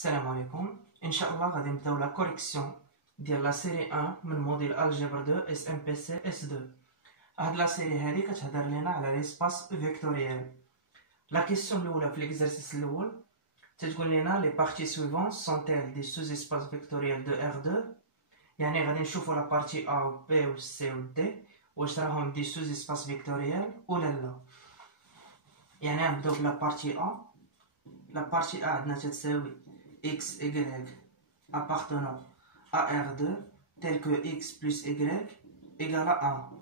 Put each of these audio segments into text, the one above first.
السلام عليكم. ان شاء الله غادي نبداو لا كوريكسيون ديال لا سيري 1 من موديل الجبر 2 اس ام بي سي اس 2. هاد لا سيري هادي كتهضر لينا على ليسباس فيكتوريال. لا كيسيون الاولى في ليكزارسيس الاول تتقول لنا لي بارتي سويفون سون تيل دي سوز اسباس فيكتوريال دو ار 2، يعني غادي نشوفوا لا بارتي ا و بي و سي و دي واش راهم دي سوز اسباس فيكتوريال ولا لا. يعني غنبداو بلا بارتي ا. لا بارتي ا عندنا تتساوي x, y appartenant à R2 tel que x plus y égale à 1.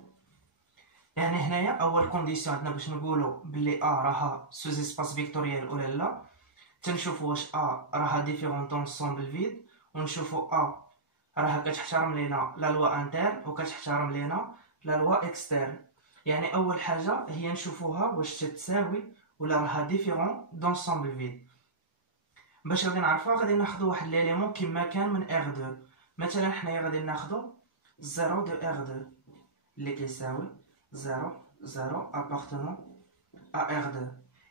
يعني هنايا أول كونديسيون عندنا باش نقولو بلي A راها سوز اسباس فيكتوريال ولا لا، تنشوفو واش A راها ديفيرون دونسومبل فيد، ونشوفو A راها كتحترم لينا لا لوا انترن و كتحترم لينا لا لوا اكسترن. يعني أول حاجة هي نشوفوها واش تتساوي ولا راها ديفيرون دونسومبل فيد. باش غادي نعرفوها غادي ناخدو واحد ليليمون كيما كان من R2. مثلا حنايا غادي ناخدو 0 دو R2 اللي كيساوي 0 appartenant à R2.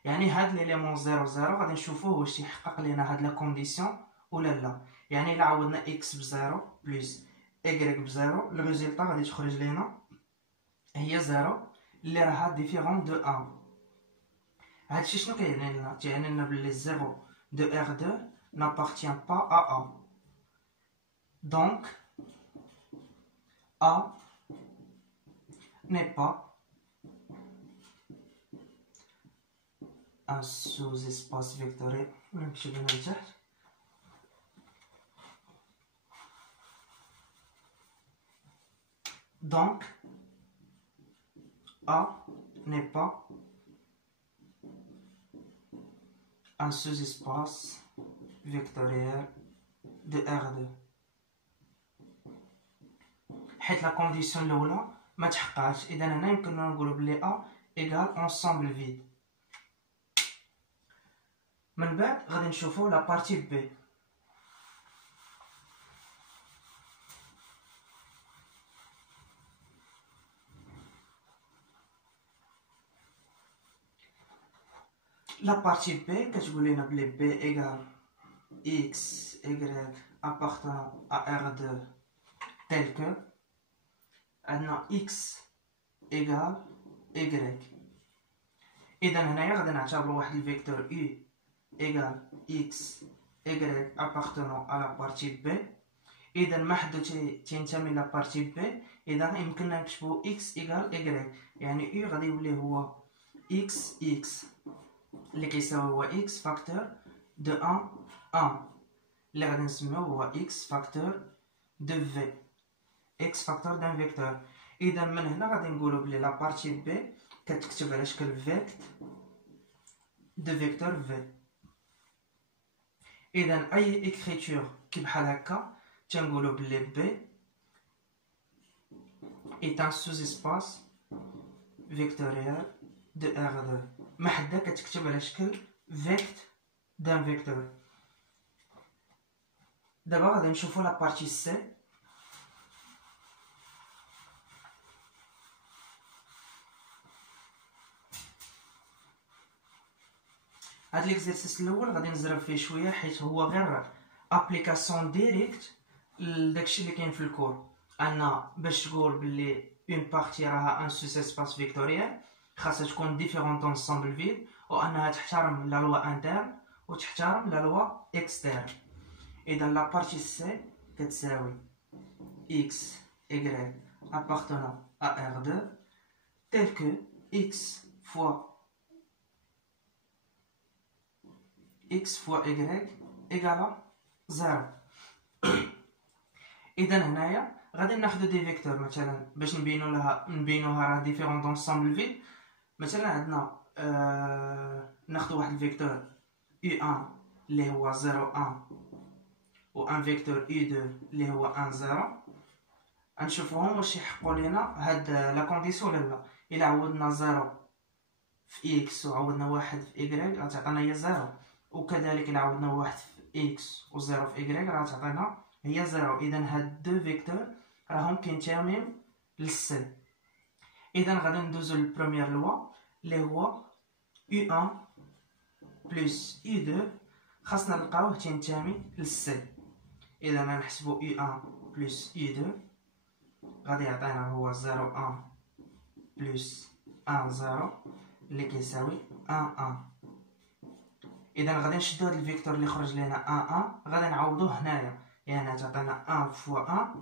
يعني هاد ليليمون 0 غادي نشوفوه واش يحقق لينا هاد لا كونديسيون ولا لا. يعني الا عوضنا x ب0 بلس y ب0 الريزلطه غادي تخرج لينا هي 0 اللي راها ديفيرون دو 1. هادشي شنو كيعني لنا؟ تيعني لنا بلي 0 de R2 n'appartient pas à A. Donc, A n'est pas un sous-espace vectoriel. Donc, A n'est pas un sous-espace vectoriel de R2 حيت لا كونديسيون الاولى ما تحققش. اذا هنا يمكننا نقولوا بلي A ايغال انسامبل فيد. من بعد غادي نشوفوا لا بارتي بي. La partie B كتقول لنا بلي B égale x, y appartenant à R2 tel que عندنا x égale y. إذا هنايا غادي نعتبرو واحد الفيكتور u égale x, y appartenant à la partie B. إذا ما حدو تينتمي لا بارتي B، إذا يمكننا نكتبو x égale y. يعني u غادي يولي هو x اللي كيساوي هو x فاكتور دو 1 اللي غادي نسميوه هو x فاكتور دو v، x فاكتور دان فيكتور. اذا من هنا غادي نقولوا بلي لا بارتي بي كتكتب على شكل فيكت دو فيكتور v. اذا اي اكريتور كي بحال هكا تنقولوا بلي b est un sous-espace vectoriel de R2. ما حدا كتكتب على شكل فيكت دان فيكتور. دابا غادي نشوفو لا بارتي سي. هاد ليكزارسيس الاول غادي نزرب فيه شويه حيت هو غير ابليكاسيون ديريكت لداكشي اللي كاين في الكور. انا باش تقول بلي اون بارتي راها ان سوس اسباس فيكتوريال خاصها تكون ديفيرون دونسومبل فيد، وانها تحترم لا لوا انترن وتحترم لا لوا اكسترن. اذا لا بارتي سي كتساوي x y appartenant à R2 tel que x fois y égale 0. اذا هنايا غادي ناخذ دي فيكتور مثلا باش نبينوها راه ديفيرون دونسومبل فيد. مثلا عندنا ناخذ واحد الفيكتور u1 اللي هو 0 1 و ان فيكتور u2 اللي هو 1 0. غنشوفوهم واش يحققوا لينا هاد لا كونديسيون ولا لا. الا عوضنا 0 في x وعوضنا 1 في y غتعطينا هي 0، وكذلك الا عوضنا 1 في x و 0 في y راه تعطينا هي 0. اذا هاد دو فيكتور راهم كينتميو للسي. اذا غادي ندوزو للبروميير لوا اللي هو u1 بلس u2 خاصنا نلقاوه تينتمي للسي. اذا غنحسبو U1 بلس U2 غادي يعطينا هو 0.1 بلس 1.0 اللي كيساوي 1.1. اذا غادي نشدو هاد الفيكتور اللي خرج لينا 1.1 غادي نعوضوه هنايا، يعني تعطينا 1 فوا 1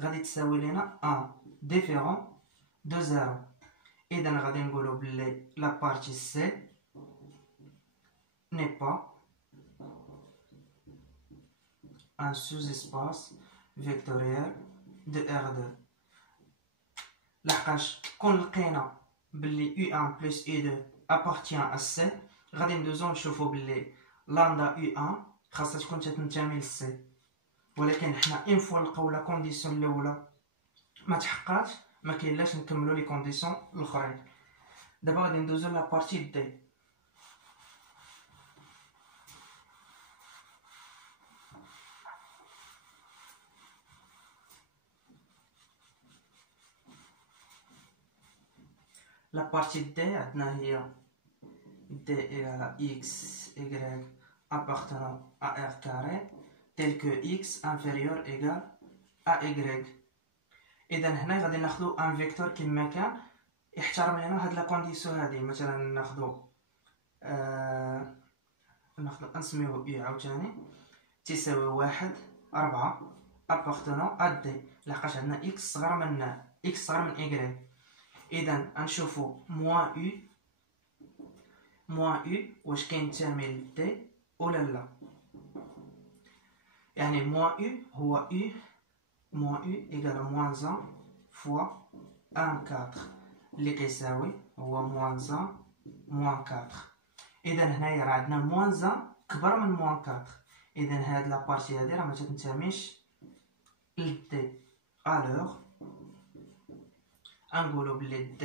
غادي تساوي لينا 1 ديفيرون دو 0. اذا غادي نقولو بلي لا بارتي سي n'est pas un sous-espace vectoriel de R2. لحقاش كون لقينا بلي U1 plus U2 appartient à C غادي ندوزو نشوفو بلي لامدا U1 خاصها تكون تنتمي للسي، ولكن حنا اون فوا لقاو لا كونديسيون الاولى ما تحققاتش ما كاينلاش نكملو لي كونديسيون الاخرين. دابا غادي ندوزو لا بارتي دي. La partie D عندنا هي D égale à X, Y appartenant à R carré tel que X inférieur égale à Y. إذا هنا غادي ناخدو ان فيكتور كما كان يحترم لنا هاد لا كونديسيون هادي. مثلا ناخدو نسميوه إي عاوتاني تساوي 1 4 appartenant à D لحقاش عندنا X صغر من X صغر من Y. إذا غنشوفو موان أو واش كينتمي ل دي ولا لا. يعني موان أو هو أو موان أو إيكال موان 1 فوا 1 4 اللي كيساوي هو موان 1 موان 4. إذا هنايا راه عندنا موان 1 كبر من موان 4. إذا هاد لابارتي هادي راه متنتميش ل دي. ألوغ نقولو بلي D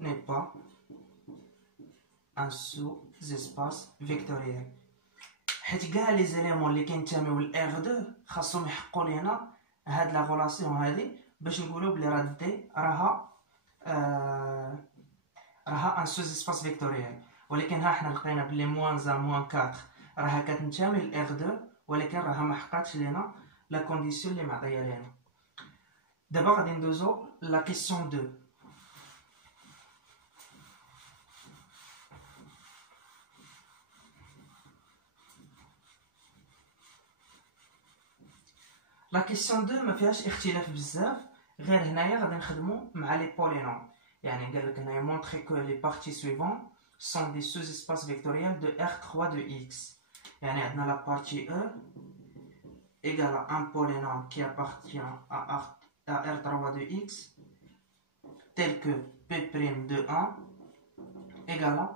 n'est pas un sous-espace vectoriel حيت كاع لي زيليمون اللي كينتميو ل R2 خاصهم يحققوا لينا هاد لا غولاسيون هادي باش نقولو بلي راه D راها ان سوز-اسباس فيكتوريال. ولكن ها حنا لقينا بلي موان 1 موان 4 راها كتنتمي ل R2 ولكن راها ما حققاتش لينا لا كونديسيون اللي معطيه لينا. دابا غادي ندوزو لا كيسيون 2. لا كيسيون 2 ما فيهاش اختلاف بزاف، غير هنايا غادي نخدمو مع لي بولينوم. يعني قالك هنايا مونطري كو لي بارتي سويفون سون دي سوز اسباس فيكتوريال دو R3 دو X. يعني عندنا لا بارتي E égale à un polynôme qui appartient à R3 de X tel que P' de 1 égale à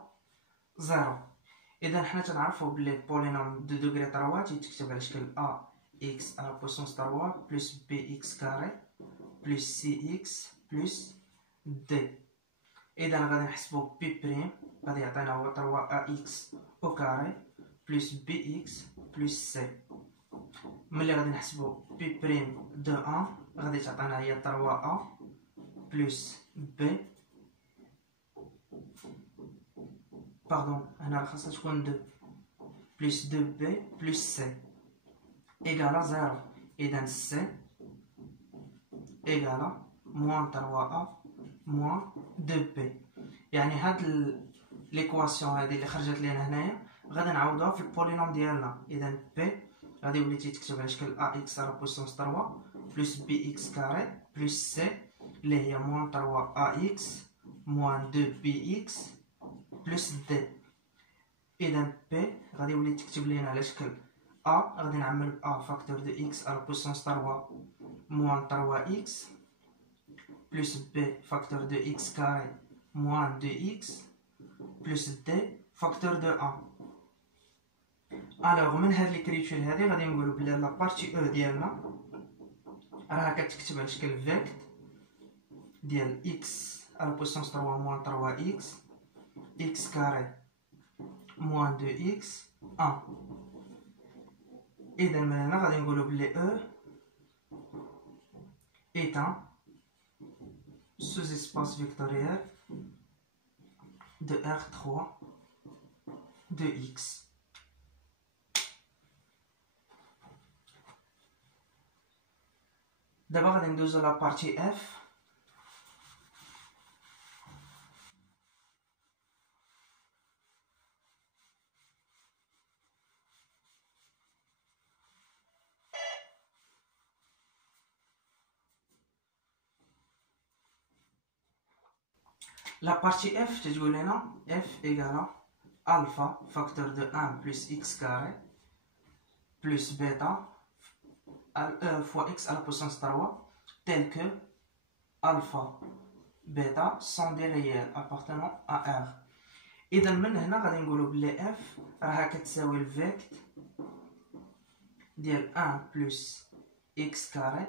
0. إذا حنا تنعرفو بلي بولينوم دو دوغري 3 تيتكتب على شكل AX à la puissance 3 plus BX carré plus CX plus D. إذا غادي نحسبو P' غادي يعطينا هو 3AX au carré plus BX plus C. ملي غادي نحسبو بي بريم دو 1 غادي تعطينا هي 3A بلس B باردون هنا خاصها تكون 2 بلس 2B بلس C إيكالا 0. إذا C إيكالا موان 3A موان 2B. يعني هاد ليكواسيون هادي اللي خرجت لينا هنايا غادي نعوضوها في البولينوم ديالنا. إذا B غادي يولي تيتكتب على شكل AX على بويسونس 3 بلس BX كاري بلس C اللي هي موان 3AX موان 2BX بلس D. إذا B غادي يولي تكتب لينا على شكل A غادي نعمل ب A فاكتور دو X على بويسونس 3 موان 3X بلس B فاكتور دو X كاري موان 2X بلس D فاكتور دو 1. الوغ من هاد ليكريتور هادي غادي نقولو بلي لا بارتي او ديالنا راها كتكتب على شكل فيكت ديال اكس على بويسونس 3 موان 3 اكس اكس كاري موان 2 اكس 1. اذا من هنا غادي نقولو بلي او est un sous-espace vectoriel de R3 de X. دابا غادي ندوزو لا بارتي اف. La partie f, تتقول لنا f égale alpha facteur de 1 plus x carré plus bêta fois x à la puissance 3 tel que alpha bêta sont des réels appartenant à R. إذا من هنا غادي نقولو بلي f راها كتساوي الفيكت ديال 1 plus x carré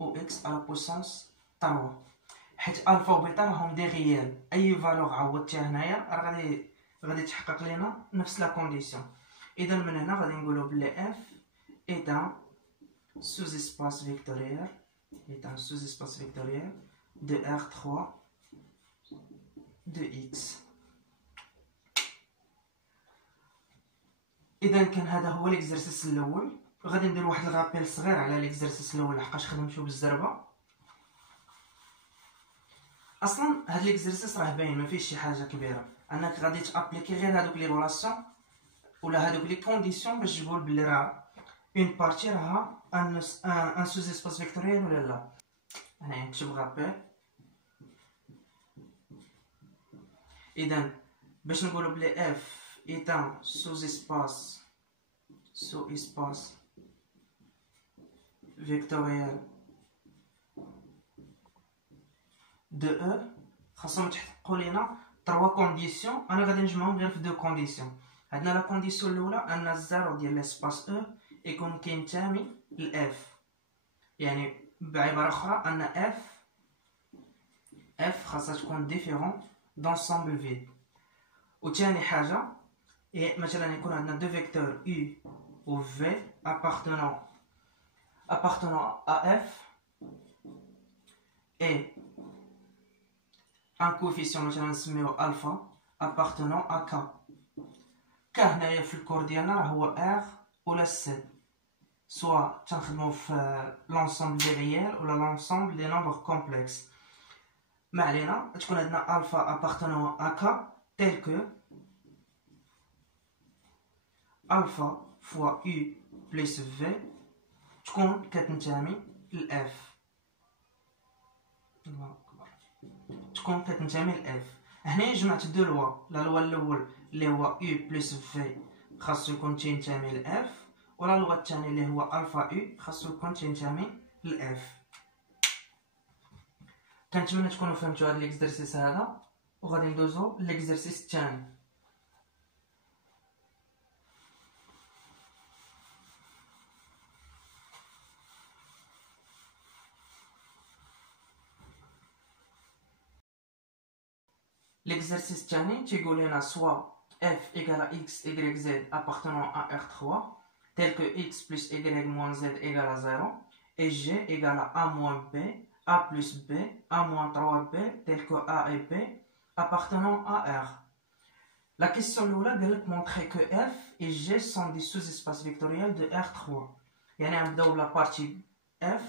و x à la puissance 3 حيت الفا وبيتا راهم دي ريال. اي فالور عوضتيها هنايا راه غادي تحقق لينا نفس لا كونديسيون. اذا من هنا غادي نقولوا بلي اف est un sous-espace vectoriel de R3 de X. اذا كان هذا هو ليكزرسيس الاول. غادي ندير واحد الرابيل صغير على ليكزرسيس الاول لحقاش خدمتو بالزربه. اصلا هاد ليكزرسيس راه باين ما فيهش شي حاجه كبيره، انك غادي تابليكي غير هادوك لي ريلاسيون ولا هادوك لي كونديسيون باش تقول بلي راه اون بارتي راها ان سوز اسباس فيكتوريال ولا لا. هنايا نكتب رابيل. اذا باش نقولوا بلي اف est un sous-espace vectoriel de E خاصهم تحققوا لينا 3 كونديسيون. انا غادي نجمعهم غير في 2 كونديسيون. عندنا لا كونديسيون الاولى ان الزيرو ديال لاسباس E يكون كينتمي ل F، يعني بعباره اخرى ان F خاصها تكون ديفيرون دونسومبل فيد. وثاني حاجه هي مثلا يكون عندنا 2 فيكتور U و V appartenant à F et un coefficient مثلا نسميوه الفا appartenant à K. K هنايا في الكور ديالنا راه هو R ولا C، سواء تنخدمو في لونسومبل دي ريال ولا لونسومبل دي نومبر كومبلكس. ما علينا، تكون عندنا الفا appartenant à K tel que alpha fois U plus V تكون كتنتمي ل F. تكون كتنتمي ل F. هنا جمعت دو لوا، لا لوا الاول اللي هو U plus V خاصو يكون تينتمي ل F، ولا لوا الثاني اللي هو الفا U خاصو يكون تينتمي ل F. كنتمنى تكونوا فهمتوا هذا ليكزرسيس هذا، وغادي ندوزو ليكزرسيس الثاني. L'exercice tchani تيقول لنا soit f égale à x, y, z appartenant à R3 tel que x plus y moins z égale à 0 et g égale à a moins b, a plus b, a moins 3b tel que a et b appartenant à R. La question الاولى قال لك montrer que f et g sont des sous-espaces vectoriels de R3. يعني غنبداو بلا بارتي f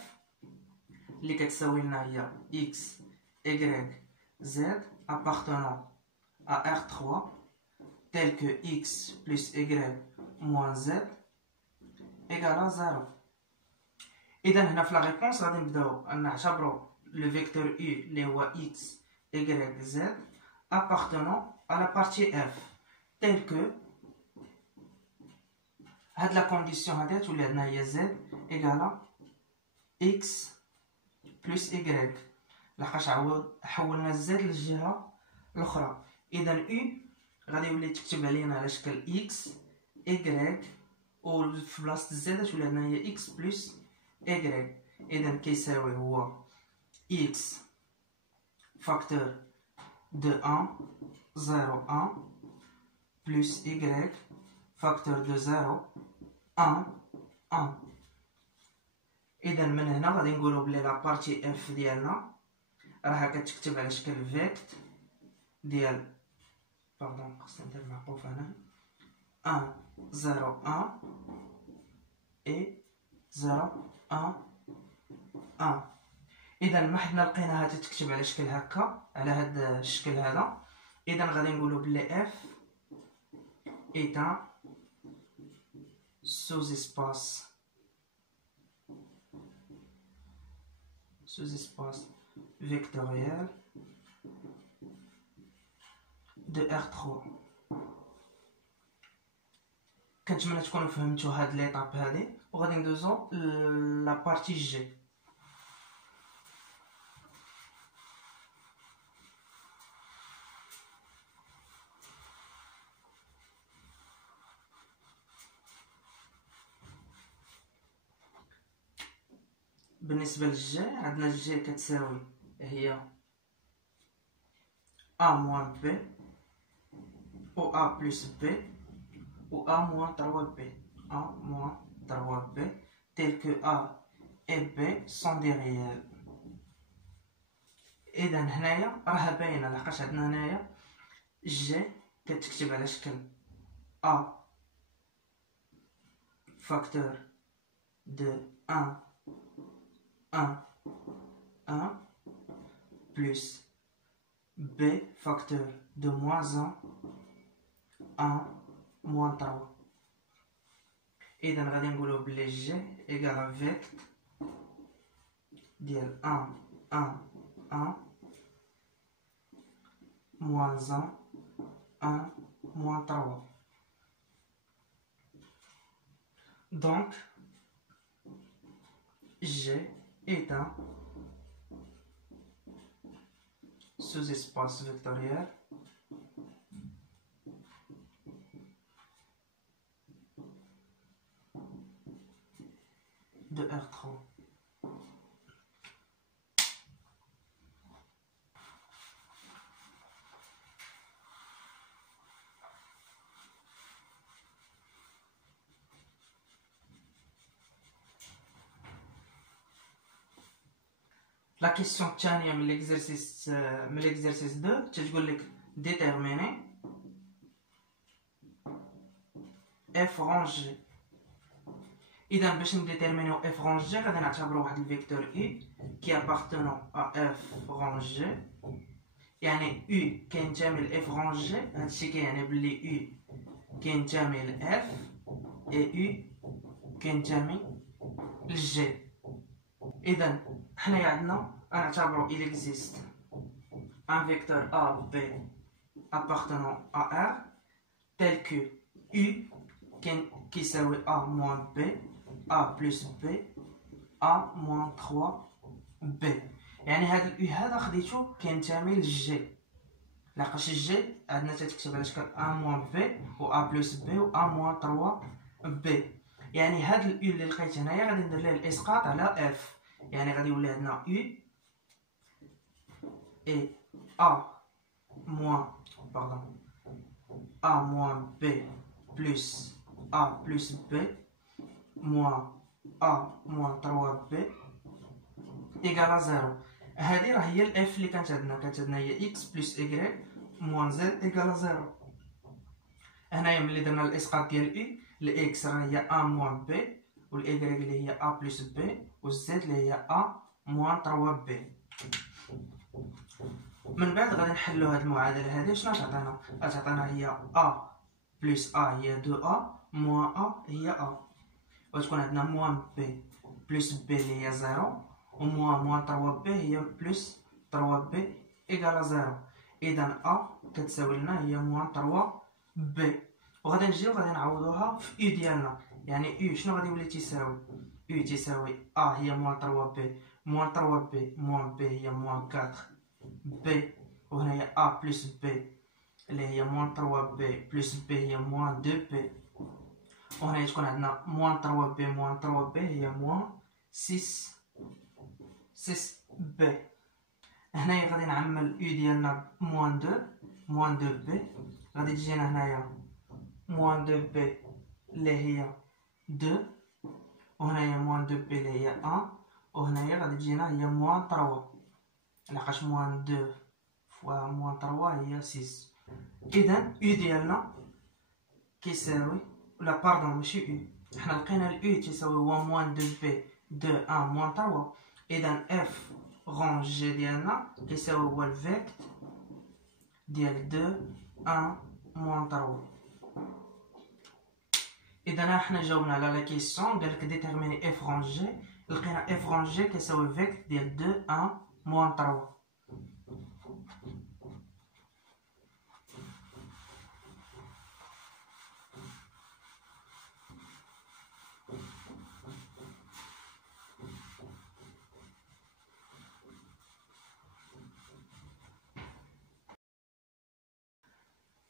اللي كتساوي لنا هي x, y, z appartenant à R3 tel que x plus y moins z égale à 0. إذا هنا في لا ريبونس غادي نبداو نعتبرو لو فيكتور U اللي هو x, y, z appartenant à la partie f tel que هاد لا كونديسيون هادي تولي عندنا هي z égale x plus y لحقاش حولنا الزد للجهه الاخرى. اذا U غادي يولي تكتب علينا على شكل x y وفي بلاصه الزد تولي عندنا هي x بلس y. اذا كيساوي هو x فاكتور دو 1 0 1 بلس y فاكتور دو 0 1 1. اذا من هنا غادي نقولوا بلي لا بارتي f ديالنا راها كتكتب على شكل فيكت ديال خاصني ندير معقوف هنا 1 0 1 اي 0 1 1. اذا ما حدنا لقيناها تتكتب على شكل هكا، على هذا الشكل هذا. اذا غادي نقولوا بلي f est un sous-espace vectoriel de R3. كنتمنى تكونوا فهمتوا هاد ليطاب هادي، وغادي ندوزو لا بارتي جي. بالنسبه للجي عندنا الجي كتساوي هي a moins b ou a plus b ou a moins 3b a moins 3b tel que a et b sont des réels. اذا هنايا راه باينه لحقاش عندنا هنايا جي كتكتب على شكل a facteur de 1 1 1 plus b facteur de moins 1 1 moins 3. إذا غادي نقولو بلي جي إيكال فيكت ديال 1 1 1 moins 1 1 moins 3. Donc G est un sous-espace vectoriel de R3. La question الثانية من l'exercice 2 تتقول لك déterminer f rangé. إذا باش نديتيرمينيو f rangé غادي نعتبرو واحد الفيكتور u qui appartenant à f rangé، يعني u كينتمي ل f rangé. هادشي كيعني بلي u كينتمي ل f et u كينتمي ل g. إذا حنايا عندنا غنعتبرو il existe un vecteur a b appartenant à R tel que u كيساوي a moins b a plus b a moins 3 b. يعني هاد ال u هذا خديتو كينتمي للجي، لاقاش الجي عندنا تتكتب على شكل a moins b و a plus b و a moins 3 b. يعني هاد ال u اللي لقيت هنايا غادي ندير ليه الاسقاط على f، يعني غادي يولي عندنا u et a moins b plus a plus b moins a moins 3b égale à 0. هذه راه هي الاف اللي كانت عندنا هي x plus y moins z égale à 0. هنايا ملي درنا الاسقاط ديال u الاكس راه هي a moins b والاي اللي هي a plus b والزد اللي هي a moins 3b. من بعد غادي نحلو هاد المعادله هادي. شنو غتعطينا؟ غتعطينا هي a plus a هي 2a moins a هي a، وتكون عندنا moins b plus b اللي هي 0 و moins 3b هي plus 3b égale 0. اذا a كتساوي لنا هي moins 3b. وغادي نجيو غادي نعوضوها في u ديالنا، يعني u شنو غادي يولي تيساوي؟ u تيساوي a هي moins 3b moins 3b moins b هي moins 4b، وهنايا a plus b اللي هي moins 3b plus b هي moins 2b، وهنايا تكون عندنا moins 3b moins 3b هي moins 6b. هنايا غادي نعمل u ديالنا moins 2 2b، غادي تجينا هنايا moins 2b اللي هي 2 وهنايا moins 2b اللي هي 1 وهنايا غادي تجينا هي moins 3 لحقاش moins 2 فوا moins 3 هي 6. اذا u ديالنا كيساوي ولا باردون ماشي u، حنا لقينا ال u تيساوي هو moins 2b 2 1 moins 3. إذا اف رانج جي ديالنا كيساوي هو الفيكت ديال 2 1 moins 3. إذا حنا جاوبنا على لا كيسيون قالك ديتيرميني اف رانج جي، لقينا اف رانج جي كيساوي فيكت ديال 2 1 moins 3.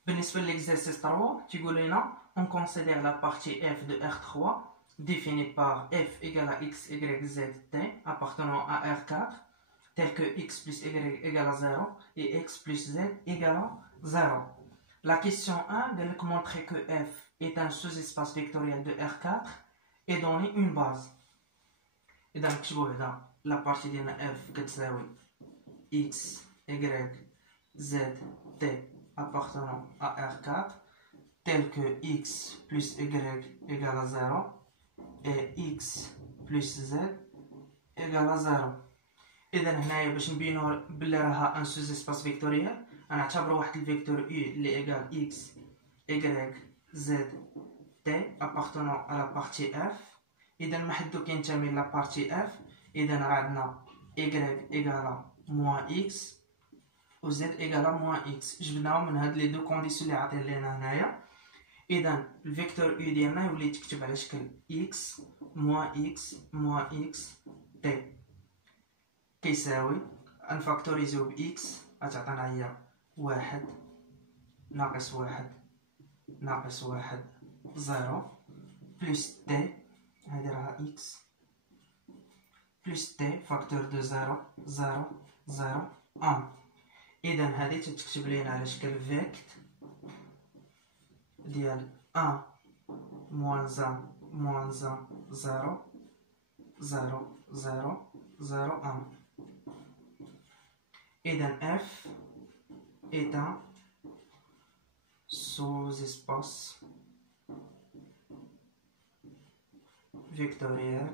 بالنسبة l'exercice 3 تيقول لنا on considère la partie f de R3 définie par f égale à x, y, z, t appartenant à R4 tel que x plus y égale à 0 et x plus z égale à 0. La question 1 doit montrer que f est un sous-espace vectoriel de R4 et donner une base. Et donc la partie de f كتساوي x, y, z, t appartenant à R4 tel que x plus y égale à 0 et x plus z égale à 0. إذا هنايا باش نبينو بلي راها ان سوز اسباس فيكتوريال غنعتبرو واحد الفيكتور u اللي ايغال x y z t appartenant à la partie f. إذا محدو كينتمي لا بارتي f. إذا راه عندنا y ايغال موان x و z ايغال موان x. جبناهم من هاد لي دو كونديسيون اللي عاطين لينا هنايا. إذا الفيكتور u ديالنا يولي تكتب على شكل x موان x موان x t كيساوي نفاكتوريزيو ب x غتعطينا هي 1 ناقص 1 ناقص 1 0 بلس t هادي راها x بلس t فاكتور دو 0 0 0 1. إذا هادي تتكتب لينا على شكل فيكت ديال 1 موان 1 موان 0 0 0 0 1. إذا f est un sous-espace vectoriel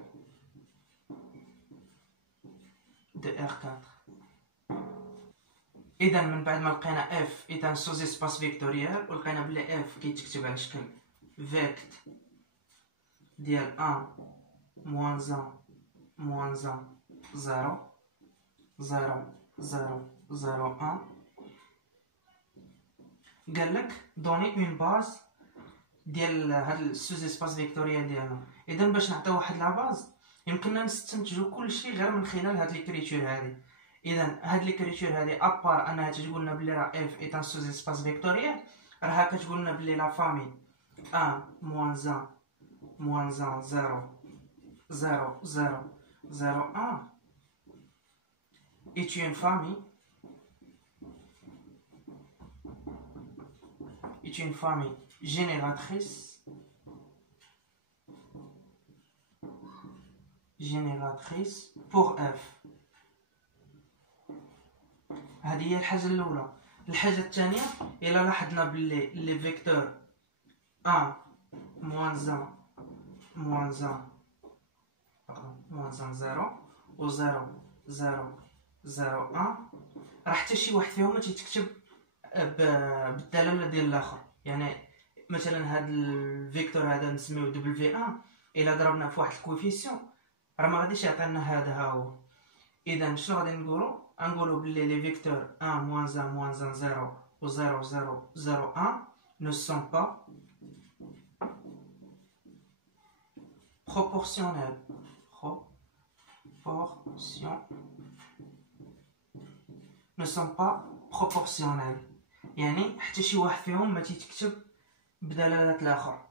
de R4. إذا من بعد ما لقينا f est un sous-espace vectoriel ولقينا بلي f كيتكتب على شكل فيكت ديال 1 موان 1 موان 1 0 0 0 0 1. قالك دوني اون باز ديال هاد السوز اسباس فيكتوريال ديالنا. اذا باش نعطيو واحد لا باز يمكننا نستنتجو كلشي غير من خلال هاد ليكريتور هادي. اذا هاد ليكريتور هادي ابار انها تقول لنا بلي راه اف ايت ان سوز اسباس فيكتوريال راها كتقول لنا بلي لا فامي 1 موان 1 موان 1 0 0 0 0 1 est une famille génératrice pour f. هذه هي الحاجة الأولى. الحاجة الثانية إلا لاحظنا بلي لي فيكتور 1 موان 1 موان 0 و 0 0 0 1 راه حتى شي واحد فيهم ما تيتكتب بالدلاله ديال الاخر. يعني مثلا هذا الفيكتور هذا نسميوه دبليو 1 الا ضربنا في واحد الكوفيسيون راه ما غاديش يعطينا هذا ها هو. اذا شنو غادي نقولوا بلي لي فيكتور 1 موان 1 موان 0 و 0 0 0 1 ne sont pas proportionnels ne sont pas proportionnels. يعني حتى شي واحد فيهم ما تيتكتب بدلالة الاخر.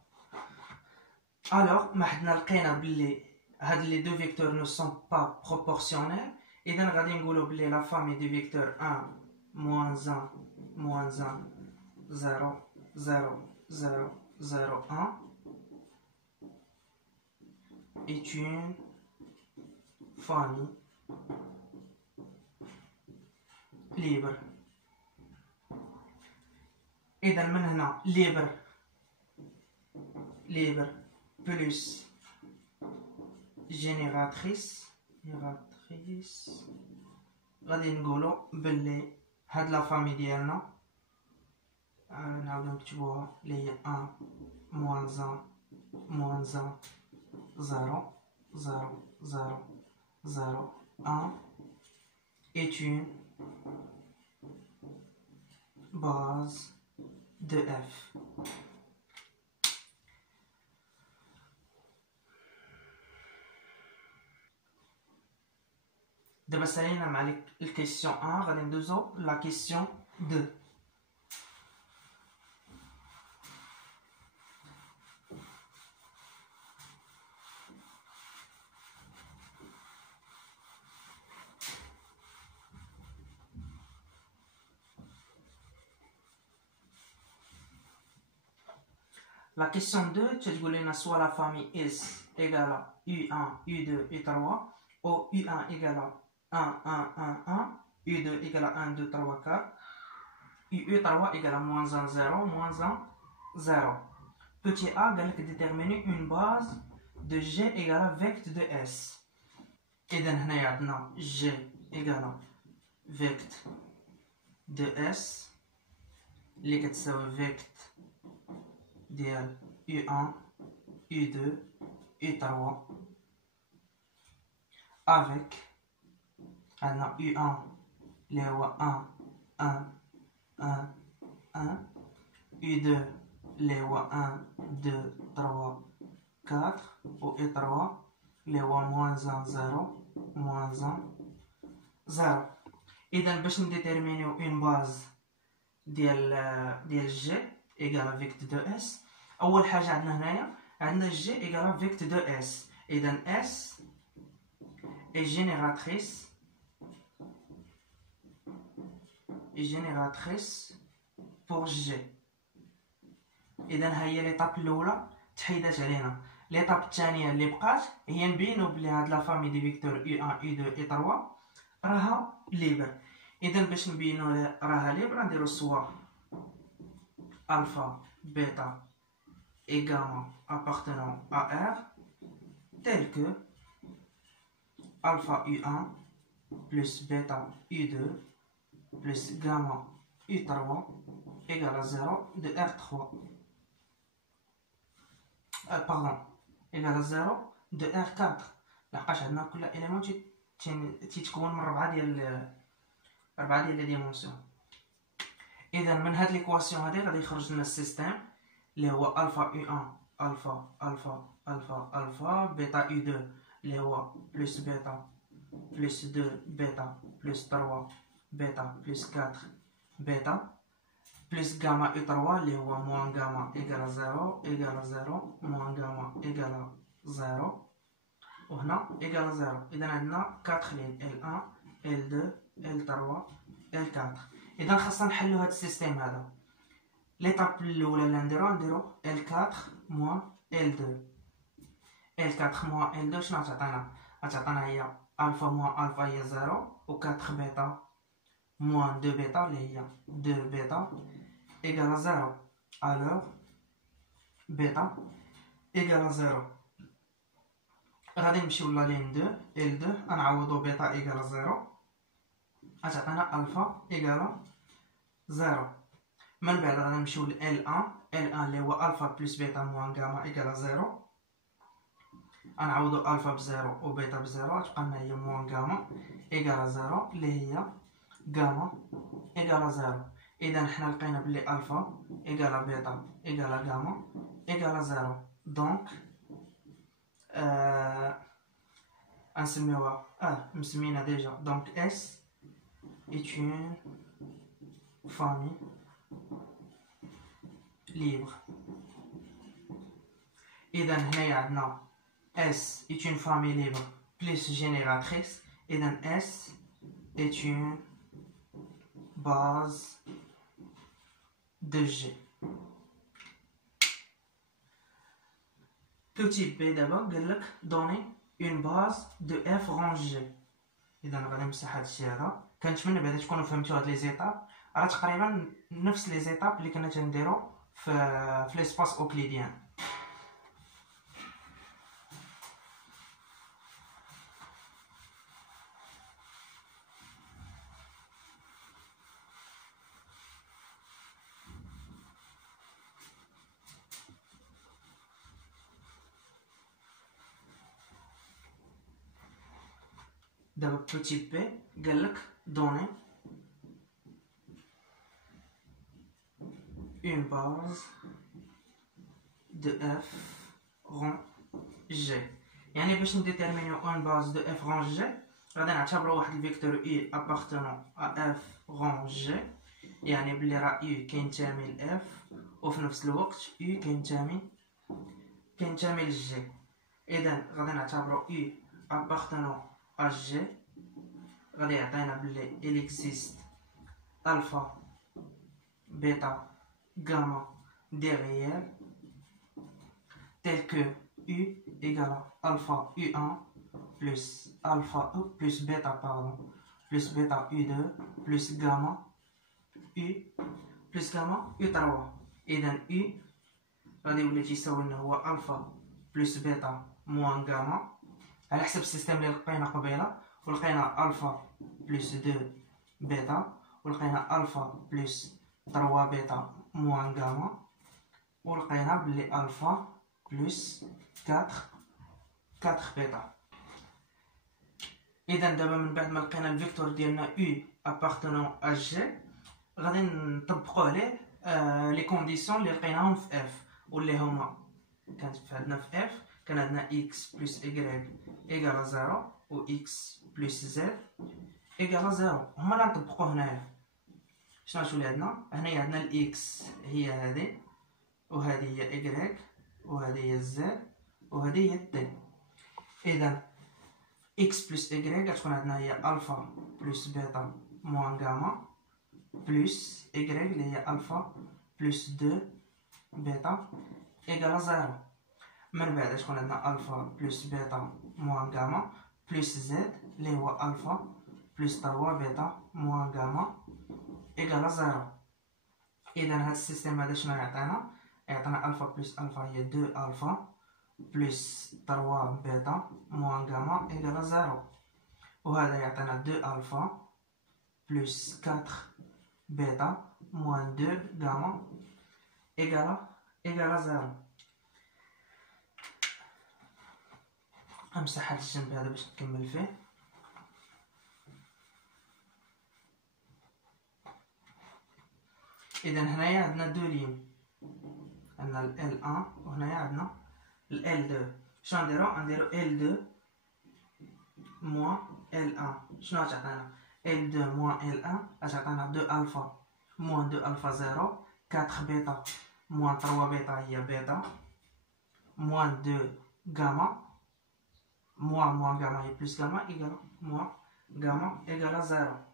الوغ ما حدنا لقينا بلي هاد لي دو فيكتور نو سون با بروبورسيونيل. اذا غادي نقولوا بلي لا فامي دي فيكتور 1 موان 1 موان 1 0 0 0 0 1 est une famille libre. إذا من هنا libre plus génératrice غادي نقولو بلي هاد لا فامي ديالنا نعاودو نكتبوها اللي هي 1 moins 1 moins 1 0 0 0 0 1 est une base de f. دابا سالينا مع الكيسيون 1 غادي ندوزو لا كيسيون 2. La question 2, tu as soit la famille S égale à U1, U2, U3, ou U1 égale à 1, 1, 1, 1, U2 égale à 1, 2, 3, 4, U3 égale à moins 1, 0, moins 1, 0. Petit a, déterminer une base de G égale à vecte de S. Et donc, nous avons G égale à vecte de S, qui est vecte ديال U1, U2, U3 avec عندنا U1 اللي هو 1 1 1 1 U2 اللي هو 1 2 3 4 و U3 اللي هو moins 1 0 moins 1 0. إذا باش نديتيرمينيو اون باز ديال G égale à vecte de S. أول حاجة عندنا هنايا عندنا G égale à vecte de S. إذا S est génératrice pour G. إذا هي ليطاب الأولى تحيدات علينا. ليطاب الثانية اللي بقات هي نبينو بلي هاد لا فامي دي فيكتور U1 U2 U3 راها ليبر. إذا باش نبينو راها ليبر نديرو سوا alpha, bêta et gamma appartenant à R, tel que alpha U1 plus bêta U2 plus gamma U3 égale à 0 de R3. Pardon, égale à 0 de R4. لحقاش عندنا كل إيليمون تيتكون من 4 ديال لي ديمونسيون. إذا من هاد ليكواسيون هادي غادي يخرج لنا السيستيم اللي هو ألفا U1 ألفا ألفا ألفا ألفا بيتا U2 اللي هو بلس بيتا بلس 2 بيتا بلس 3 بيتا بلس 4 بيتا بلس غاما U3 اللي هو موان غاما إيكال 0 إيكال 0 موان غاما إيكال 0 وهنا إيكال 0. إذا عندنا 4 خلين L1 L2 L3 L4. إذا خاصنا نحلو هاد السيستيم هذا. ليطاب الأولى اللي نديرو L4 موان L2. L4 موان L2 شنو غتعطينا؟ غتعطينا هي ألفا موان ألفا هي 0 و 4 بيتا موان 2 بيتا اللي هي 2 بيتا إيكال 0. ألوغ بيتا إيكال 0. غادي نمشيو لا لين 2 L2 غنعوضو بيتا إيكال 0 غتعطينا ألفا إيكال 0. من بعد غادي نمشيو ل L1 اللي هو ألفا بلس بيتا موان غاما إيكال 0 غنعوضو ألفا بزيرو و بيتا بزيرو غتبقى لنا هي موان غاما إيكال 0 اللي هي غاما إيكال 0. إذا حنا لقينا بلي ألفا إيكال بيتا إيكال غاما إيكال 0. دونك نسميوها مسمينا ديجا. دونك S est une famille libre. إذا هنايا عندنا S est une famille libre plus génératrice. إذا S est une base de G. Petit b d'abord قالك donner une base de F rangée. إذا غادي نمسح هادشي هذا. كنتمنى بعدا تكونوا فهمتوا هاد لي زيتاب. راه تقريبا نفس لي زيتاب اللي كنا تنديرو في ليسباس اوكليديان. دابا بوتي بي قالك دوني اون باز دو اف غون جي. يعني باش نديتيرمينيو اون باز دو اف غون جي غادي نعتبرو واحد الفيكتور اي ابارتونون ا اف غون جي، يعني بلي راه اي كينتمي ل اف وفي نفس الوقت اي كينتمي للجي. اذا غادي نعتبرو اي ابارتونون ا جي غادي يعطينا بلي il existe alpha bêta gamma des réels tels que U égale à alpha U1 plus alpha plus bêta plus bêta U2 plus gamma U3. إذا U غادي يولي تيساوي لنا هو alpha plus bêta moins gamma على حسب السيستم اللي لقينا قبيله، ولقينا الفا بلس 2 بيتا، ولقينا الفا بلس 3 بيتا موان غاما، ولقينا بلي الفا بلس 4 بيتا. اذا دابا من بعد ما لقينا الفيكتور ديالنا او ابارتونون ا جي غادي نطبقوا عليه لي كونديسيون اللي لقيناهم في اف، واللي هما كانت عندنا في اف كان عندنا x بلس y إيكال 0 و x بلس z إيكال 0. هما اللي نطبقو هنايا. شنو غتولي عندنا؟ هنايا عندنا ال x هي هادي، و هادي هي y، و هادي هي z، و هادي هي t. إذا x بلس y غتكون عندنا هي ألفا بلس بيتا موان غاما بلس y اللي هي ألفا بلس 2 بيتا إيكال 0. من بعد تكون عندنا الفا بلس بيتا موان غاما بلس زد اللي هو الفا بلس 3 بيتا موان غاما إيكال 0. اذا هاد السيستيم هذا شنو يعطينا؟ يعطينا الفا بلس الفا هي 2 الفا بلس 3 بيتا موان غاما إيكال 0، وهذا يعطينا 2 الفا بلس 4 بيتا موان 2 غاما إيكال 0. امسح هاد الجنب هذا باش نكمل فيه. اذا هنايا عندنا دو لين، عندنا ال L1 وهنايا عندنا ال L2. شنو نديرو L2 موان L1. شنو غتعطينا؟ L2 موان L1 غتعطينا 2 الفا موان 2 الفا 0 4 بيتا موان 3 بيتا هي بيتا موان 2 غاما موان غاما هي بلس غاما إيكال موان غاما إيكال 0.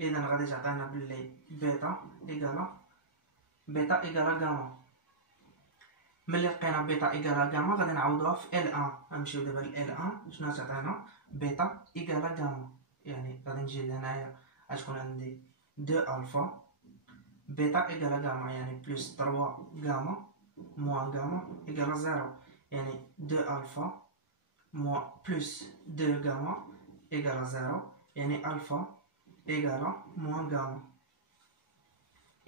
إذا غادي تعطينا بلي بيتا إيكال غاما. ملي لقينا بيتا إيكال غاما غادي نعوضوها في L1. غنمشيو دابا ل L1. شنو غتعطينا؟ بيتا إيكال غاما، يعني غادي نجي لهنايا غتكون عندي 2 الفا بيتا إيكال غاما يعني بلس 3 غاما موان غاما إيكال 0، يعني 2 الفا موان بلس 2 غاما إيكال 0، يعني الفا إيكال موان غاما.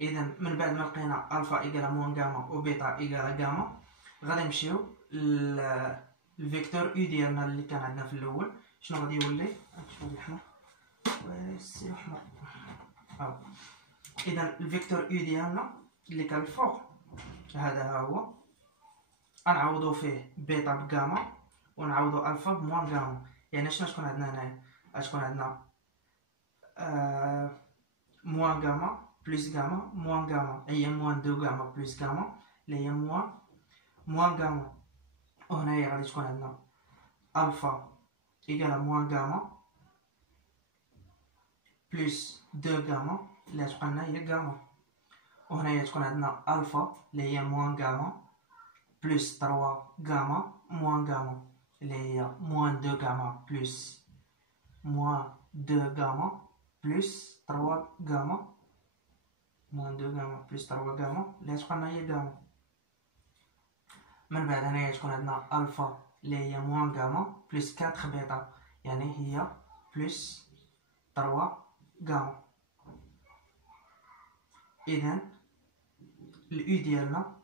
إذا من بعد ما لقينا الفا إيكال موان غاما و بيتا إيكال غاما غادي نمشيو للفيكتور او ديالنا اللي كان عندنا في الاول. شنو غادي يولي؟ شنو الاحمر ويسي احمر. اذا الفيكتور او ديالنا اللي كان الفوق هذا ها هو، غنعوضو فيه بيتا بغاما ونعوضو الفا بموان غاما. يعني شنو تكون عندنا هنايا؟ غتكون عندنا موان غاما بلس غاما موان غاما هي موان 2 غاما بلس غاما اللي هي موان غاما، وهنايا غادي تكون عندنا الفا إيكال موان غاما بلس 2 غاما اللي غتبقى لنا هي غاما، وهنايا تكون عندنا الفا اللي هي موان غاما بلس 3 غاما موان غاما اللي هي موان 2 غاما بلس موان 2 غاما بلس 3 غاما موان 2 غاما بلس 3 غاما اللي غتبقى لنا هي غاما. من بعد هنايا تكون عندنا الفا اللي هي موان غاما بلس 4 بيتا يعني هي بلس 3 غاما. اذا الاو ديالنا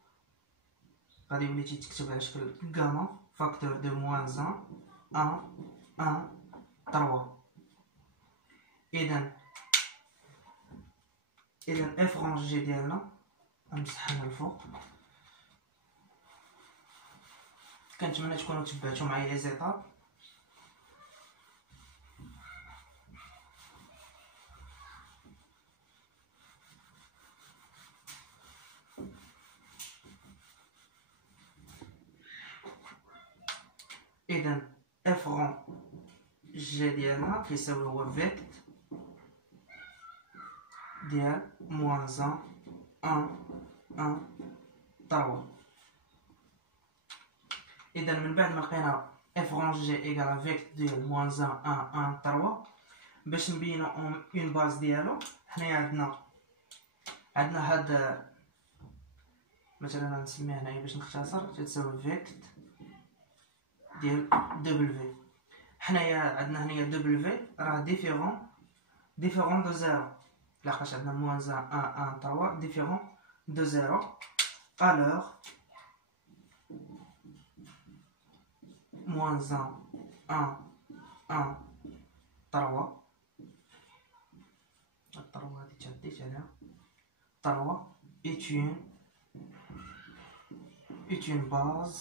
غادي يولي تيتكتب على شكل غاما فاكتور دو موان 1 1 1 3. إذا اف رونج جي ديالنا نمسحها الفوق. كنتمنى تكونوا تبعتوا معايا لي زيتاب. إذا اف رون جي ديالنا كيساوي هو فيكت ديال موان 1 3. إذا من بعد ما لقينا اف رونج جي إيكال فيكت ديال موان 1 3 باش نبينو اون باز ديالو، حنايا عندنا هاد مثلا نسميها هنايا باش نختصر تتساوي فيكت ديال دبليو. حنايا عندنا هنايا دبليو راه ديفيرون دو زيرو، لقاش عندنا موان 1 3 ديفيرون دو زيرو. الوغ موان 1 3 هادي تشديت عليها 3 est une base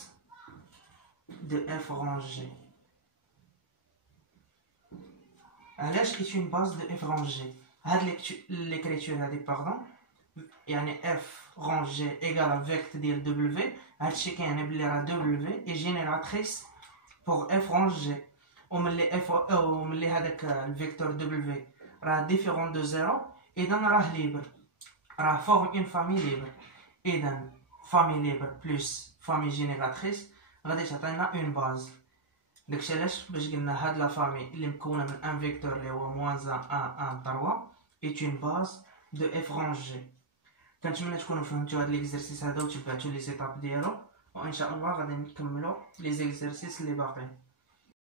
de f rangé. علاش est une base de f rangé؟ هاد l'écriture هادي باردون يعني f rangé égale vect ديال w. هادشي كيعني بلي راه w est génératrice pour f rangé، وملي هذاك الفيكتور w راه ديفيرون دو زيرو، اذا راه ليبر، راه فورم اون فامي ليبر. اذا فامي ليبر بلس فامي جينيراتريس غادي تعطينا اون باز. داكشي علاش باش قلنا هاد لا فامي اللي مكونه من ان فيكتور اللي هو موان 1 3 ايت اون باز دو اف رونجي. كنتمنى تكونوا فهمتوا هاد ليكزرسيس هذا وتبعتوا لي زيتاب ديالو، وان شاء الله غادي نكملوا لي زيكزرسيس اللي باقيين.